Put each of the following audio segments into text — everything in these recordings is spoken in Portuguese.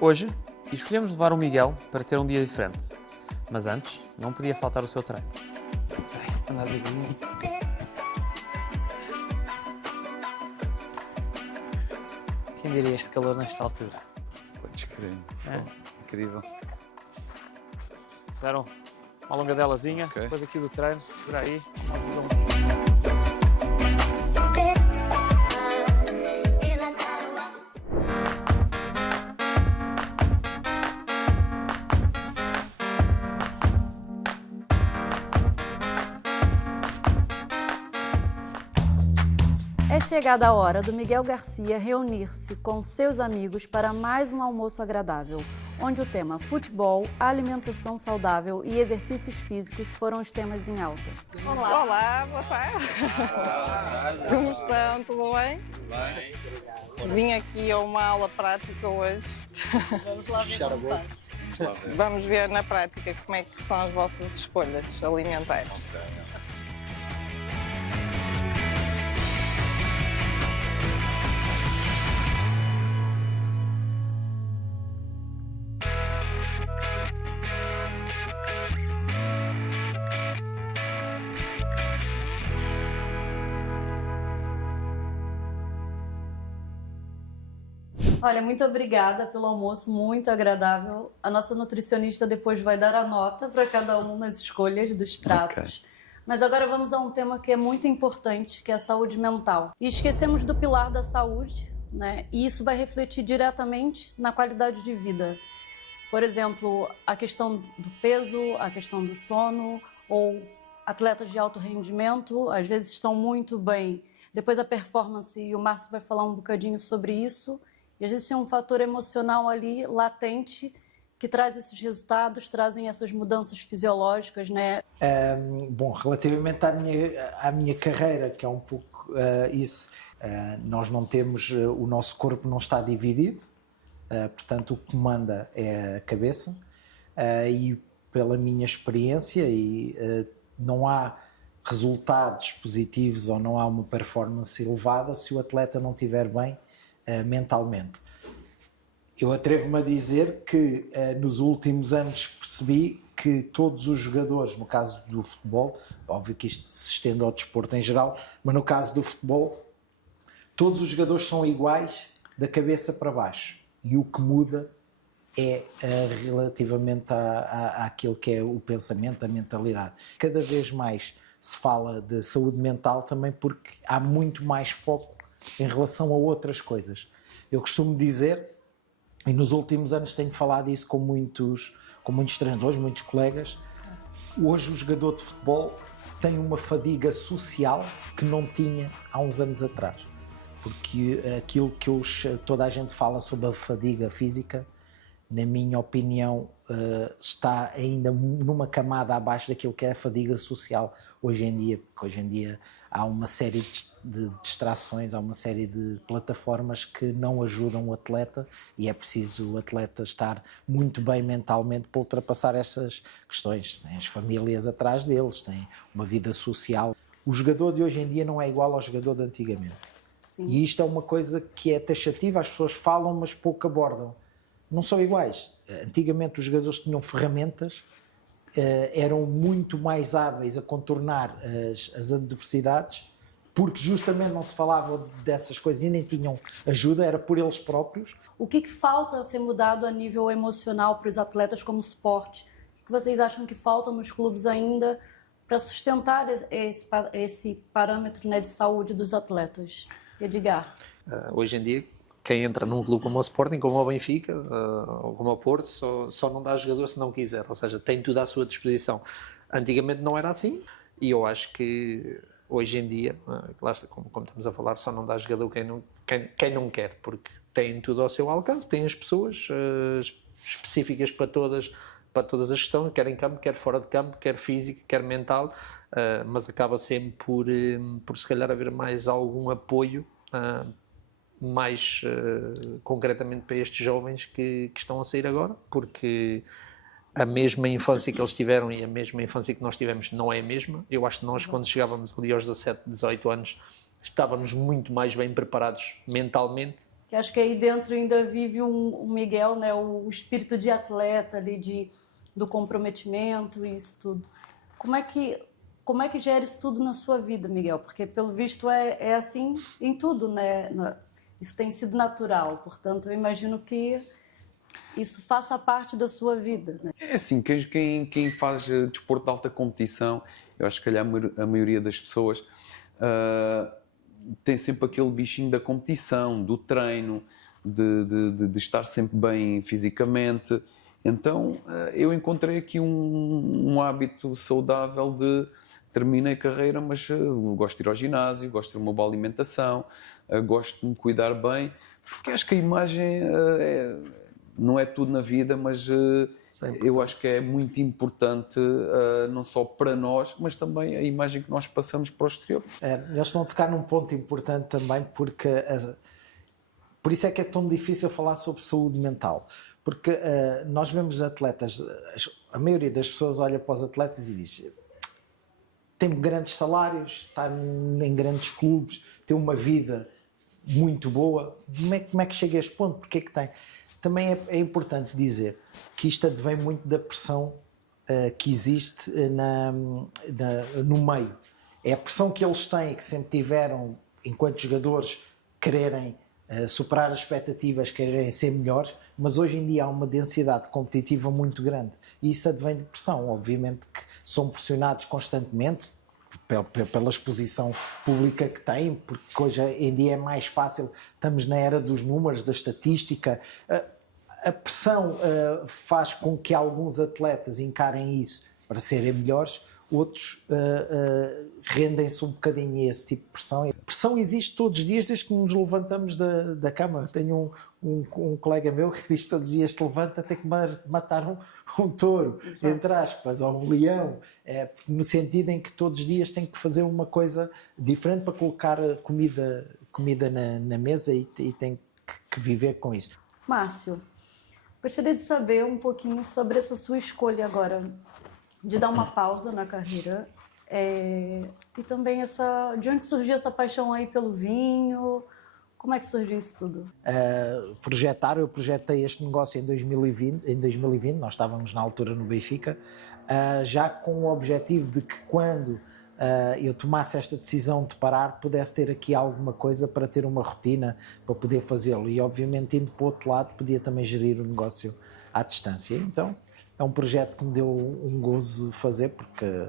Hoje, escolhemos levar o Miguel para ter um dia diferente. Mas antes, não podia faltar o seu treino. Andar devagarinho. Quem diria este calor nesta altura? Podes crer. É? Incrível. Fizeram uma longadelazinha, Ok. depois aqui do treino. Espera aí. Nós vamos... É chegada a hora do Miguel Garcia reunir-se com seus amigos para mais um almoço agradável, onde o tema futebol, alimentação saudável e exercícios físicos foram os temas em alta. Olá. Olá, boa tarde. Como estão? Tudo bem? Vim aqui a uma aula prática hoje. Vamos lá ver como está. Vamos ver na prática como é que são as vossas escolhas alimentares. Olha, muito obrigada pelo almoço, muito agradável. A nossa nutricionista depois vai dar a nota para cada um nas escolhas dos pratos. Ok. Mas agora vamos a um tema que é muito importante, que é a saúde mental. E esquecemos do pilar da saúde, né? E isso vai refletir diretamente na qualidade de vida. Por exemplo, a questão do peso, a questão do sono, ou atletas de alto rendimento, às vezes estão muito bem. Depois a performance, e o Márcio vai falar um bocadinho sobre isso. E às vezes tem um fator emocional ali latente que traz esses resultados, trazem essas mudanças fisiológicas, né? Bom, relativamente à minha carreira, que é um pouco isso, nós não temos, o nosso corpo não está dividido, portanto o que comanda é a cabeça, e pela minha experiência, não há resultados positivos ou não há uma performance elevada se o atleta não estiver bem mentalmente. Eu atrevo-me a dizer que nos últimos anos percebi que todos os jogadores, no caso do futebol, óbvio que isto se estende ao desporto em geral, mas no caso do futebol, todos os jogadores são iguais da cabeça para baixo, e o que muda é relativamente àquilo que é o pensamento, a mentalidade. Cada vez mais se fala de saúde mental também porque há muito mais foco em relação a outras coisas. Eu costumo dizer, e nos últimos anos tenho falado isso com muitos treinadores, muitos colegas, hoje o jogador de futebol tem uma fadiga social que não tinha há uns anos atrás. Porque aquilo que toda a gente fala sobre a fadiga física, na minha opinião, está ainda numa camada abaixo daquilo que é a fadiga social hoje em dia, porque hoje em dia há uma série de distrações, há uma série de plataformas que não ajudam o atleta, e é preciso o atleta estar muito bem mentalmente para ultrapassar essas questões. Tem as famílias atrás deles, tem uma vida social. O jogador de hoje em dia não é igual ao jogador de antigamente. Sim. E isto é uma coisa que é taxativa, as pessoas falam, mas pouco abordam. Não são iguais. Antigamente os jogadores tinham ferramentas, eram muito mais hábeis a contornar as adversidades, porque justamente não se falava dessas coisas e nem tinham ajuda, era por eles próprios. O que falta ser mudado a nível emocional para os atletas como suporte? O que vocês acham que falta nos clubes ainda para sustentar esse parâmetro, né, de saúde dos atletas? Edgar? Hoje em dia, quem entra num clube como o Sporting, como o Benfica, ou como o Porto, só não dá jogador se não quiser, ou seja, tem tudo à sua disposição. Antigamente não era assim, e eu acho que hoje em dia, como estamos a falar, só não dá jogador quem não quer, porque tem tudo ao seu alcance, tem as pessoas específicas para todas as questões, quer em campo, quer fora de campo, quer físico, quer mental, mas acaba sempre por se calhar haver mais algum apoio, mais concretamente para estes jovens que estão a sair agora, porque a mesma infância que eles tiveram e a mesma infância que nós tivemos não é a mesma. Eu acho que nós, quando chegávamos ali aos 17, 18 anos, estávamos muito mais bem preparados mentalmente. Que acho que aí dentro ainda vive um Miguel, né? O espírito de atleta ali, do comprometimento e isso tudo. Como é que gera isso tudo na sua vida, Miguel? Porque, pelo visto, é assim em tudo, né? Isso tem sido natural, portanto, eu imagino que isso faça parte da sua vida, né? É assim, quem faz desporto de alta competição, eu acho que calhar a maioria das pessoas tem sempre aquele bichinho da competição, do treino, de estar sempre bem fisicamente. Então eu encontrei aqui um hábito saudável de terminei a carreira, mas gosto de ir ao ginásio, gosto de ter uma boa alimentação, gosto de me cuidar bem, porque acho que a imagem não é tudo na vida, mas eu acho que é muito importante, não só para nós, mas também a imagem que nós passamos para o exterior. Eles estão a tocar num ponto importante também, porque por isso é que é tão difícil falar sobre saúde mental. Porque nós vemos atletas, a maioria das pessoas olha para os atletas e diz: tem grandes salários, está em grandes clubes, tem uma vida muito boa. Como é que chega a este ponto? Porque é que tem? Também é importante dizer que isto advém muito da pressão que existe no meio. É a pressão que eles têm, que sempre tiveram, enquanto jogadores, quererem superar as expectativas, quererem ser melhores, mas hoje em dia há uma densidade competitiva muito grande. E isso advém de pressão. Obviamente que são pressionados constantemente pela exposição pública que têm, porque hoje em dia é mais fácil, estamos na era dos números, da estatística. A pressão faz com que alguns atletas encarem isso para serem melhores, outros rendem-se um bocadinho a esse tipo de pressão. A pressão existe todos os dias desde que nos levantamos da cama. Tenho um colega meu que diz todos os dias: se levanta, tem que matar um touro, exato, entre aspas, ou um leão, no sentido em que todos os dias tem que fazer uma coisa diferente para colocar comida na mesa e tem que viver com isso. Márcio, gostaria de saber um pouquinho sobre essa sua escolha agora de dar uma pausa na carreira e também de onde surgiu essa paixão aí pelo vinho. Como é que surgiu isso tudo? Eu projetei este negócio em 2020, nós estávamos na altura no Benfica, já com o objetivo de que quando eu tomasse esta decisão de parar, pudesse ter aqui alguma coisa para ter uma rotina, para poder fazê-lo. E obviamente, indo para o outro lado, podia também gerir o negócio à distância. Então, é um projeto que me deu um gozo fazer, porque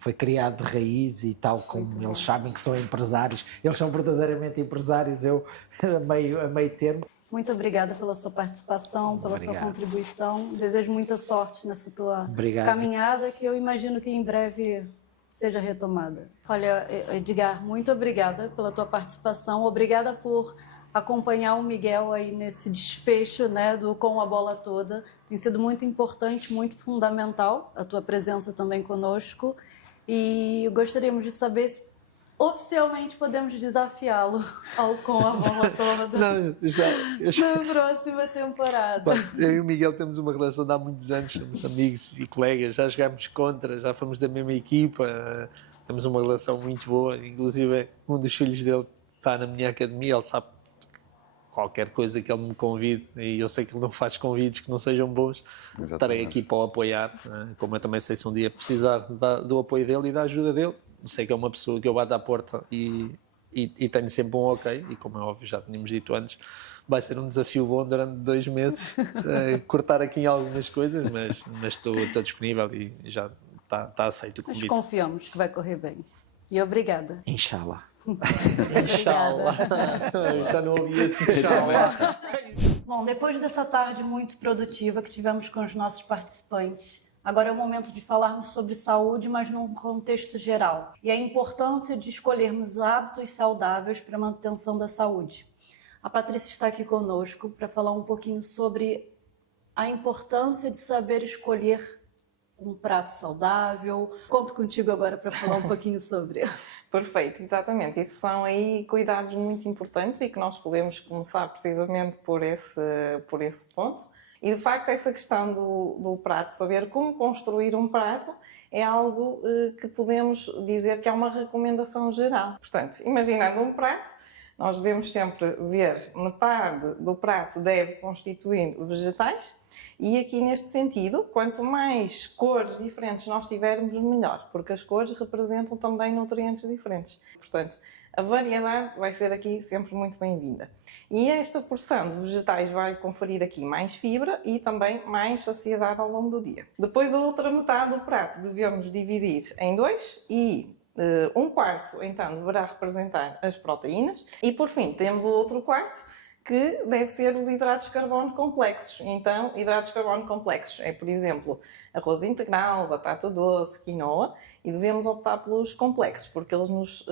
foi criado de raiz e tal como eles sabem que são empresários. Eles são verdadeiramente empresários, eu a meio termo. Muito obrigada pela sua participação, pela sua contribuição. Desejo muita sorte nessa tua caminhada, que eu imagino que em breve seja retomada. Olha, Edgar, muito obrigada pela tua participação. Obrigada por acompanhar o Miguel aí nesse desfecho, né, do Com a Bola Toda. Tem sido muito importante, muito fundamental a tua presença também conosco. E gostaríamos de saber se oficialmente podemos desafiá-lo ao Com a Bola Toda na próxima temporada. Eu e o Miguel temos uma relação de há muitos anos, somos amigos e colegas, já jogámos contra, já fomos da mesma equipa, temos uma relação muito boa. Inclusive um dos filhos dele está na minha academia, ele sabe qualquer coisa que ele me convide, e eu sei que ele não faz convites que não sejam bons. Exatamente. Estarei aqui para o apoiar, como eu também sei, se um dia precisar do apoio dele e da ajuda dele. Sei que é uma pessoa que eu bato à porta e tenho sempre um ok, e como é óbvio, já tínhamos dito antes, vai ser um desafio bom durante 2 meses, cortar aqui em algumas coisas, mas estou disponível e já está aceito o convite. Nós confiamos que vai correr bem. E obrigada. Inshallah. Inshallah. Já não ouvi esse inshallah. Bom, depois dessa tarde muito produtiva que tivemos com os nossos participantes, agora é o momento de falarmos sobre saúde, mas num contexto geral. E a importância de escolhermos hábitos saudáveis para a manutenção da saúde. A Patrícia está aqui conosco para falar um pouquinho sobre a importância de saber escolher um prato saudável. Conto contigo agora para falar um pouquinho sobre. Perfeito, exatamente. Isso são aí cuidados muito importantes e que nós podemos começar precisamente por esse ponto. E de facto essa questão do prato, saber como construir um prato, é algo que podemos dizer que é uma recomendação geral. Portanto, imaginando um prato, nós devemos sempre ver metade do prato deve constituir vegetais e aqui neste sentido, quanto mais cores diferentes nós tivermos, melhor, porque as cores representam também nutrientes diferentes. Portanto, a variedade vai ser aqui sempre muito bem-vinda. E esta porção de vegetais vai conferir aqui mais fibra e também mais saciedade ao longo do dia. Depois a outra metade do prato devemos dividir em dois e um quarto então deverá representar as proteínas e por fim temos o outro quarto que deve ser os hidratos de carbono complexos. Então, hidratos de carbono complexos é, por exemplo, arroz integral, batata doce, quinoa, e devemos optar pelos complexos, porque eles nos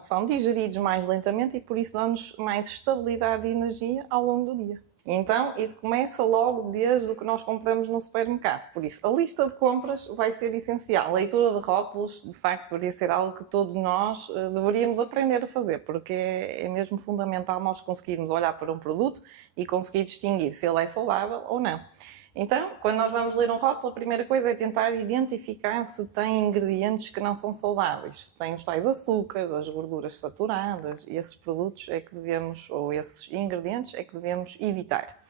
são digeridos mais lentamente e por isso dão-nos mais estabilidade e energia ao longo do dia. Então, isso começa logo desde o que nós compramos no supermercado. Por isso, a lista de compras vai ser essencial. A leitura de rótulos, de facto, deveria ser algo que todos nós deveríamos aprender a fazer, porque é mesmo fundamental nós conseguirmos olhar para um produto e conseguir distinguir se ele é saudável ou não. Então, quando nós vamos ler um rótulo, a primeira coisa é tentar identificar se tem ingredientes que não são saudáveis, se tem os tais açúcares, as gorduras saturadas, e esses produtos é que devemos, ou esses ingredientes é que devemos evitar.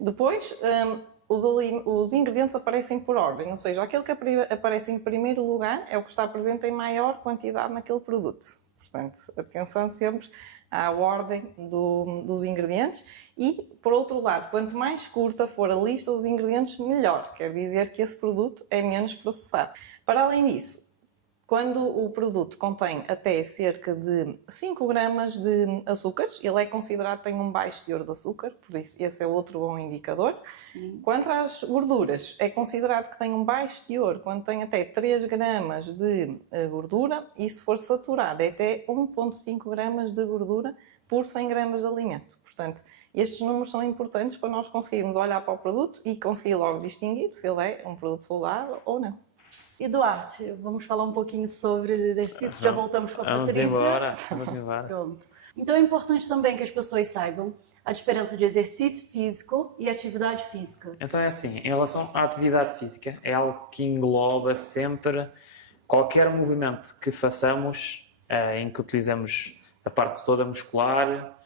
Depois, os ingredientes aparecem por ordem, ou seja, aquele que aparece em primeiro lugar é o que está presente em maior quantidade naquele produto. Portanto, atenção sempre à ordem dos ingredientes e, por outro lado, quanto mais curta for a lista dos ingredientes, melhor. Quer dizer que esse produto é menos processado. Para além disso, quando o produto contém até cerca de 5 gramas de açúcares, ele é considerado que tem um baixo teor de açúcar, por isso esse é outro bom indicador. Sim. Quanto às gorduras, é considerado que tem um baixo teor quando tem até 3 gramas de gordura e se for saturado é até 1,5 gramas de gordura por 100 gramas de alimento. Portanto, estes números são importantes para nós conseguirmos olhar para o produto e conseguir logo distinguir se ele é um produto saudável ou não. E Duarte, vamos falar um pouquinho sobre exercício, já voltamos com a Patrícia. Vamos embora. Pronto. Então é importante também que as pessoas saibam a diferença de exercício físico e atividade física. Então é assim, em relação à atividade física, é algo que engloba sempre qualquer movimento que façamos, em que utilizemos a parte toda muscular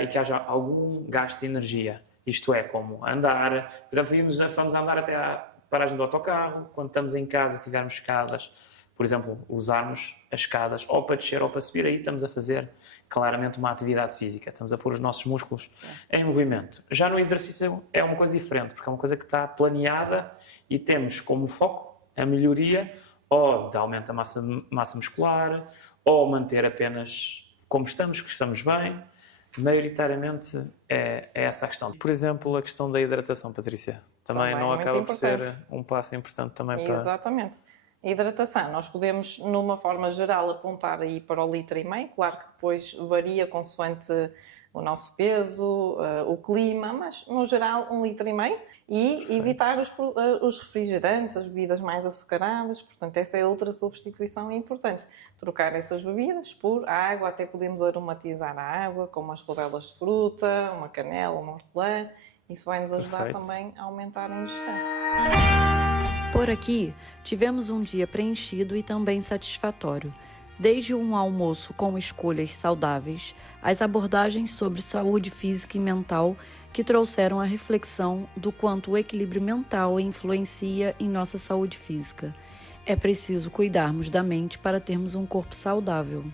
e que haja algum gasto de energia. Isto é, como andar, por exemplo, vamos andar até à paragem do autocarro, quando estamos em casa, se tivermos escadas, por exemplo, usarmos as escadas ou para descer ou para subir, aí estamos a fazer claramente uma atividade física, estamos a pôr os nossos músculos em movimento. Já no exercício é uma coisa diferente, porque é uma coisa que está planeada e temos como foco a melhoria ou de aumento da massa muscular ou manter apenas como estamos, que estamos bem. Maioritariamente é essa a questão. Por exemplo, a questão da hidratação, Patrícia. Também não acaba por ser um passo importante também para... Exatamente. A hidratação, nós podemos, numa forma geral, apontar aí para o 1,5 litro, claro que depois varia consoante o nosso peso, o clima, mas no geral 1,5 litro e evitar os refrigerantes, as bebidas mais açucaradas, portanto essa é outra substituição importante. Trocar essas bebidas por água, até podemos aromatizar a água com umas rodelas de fruta, uma canela, uma hortelã, isso vai nos ajudar também a aumentar a ingestão. Por aqui, tivemos um dia preenchido e também satisfatório. Desde um almoço com escolhas saudáveis, as abordagens sobre saúde física e mental que trouxeram a reflexão do quanto o equilíbrio mental influencia em nossa saúde física. É preciso cuidarmos da mente para termos um corpo saudável.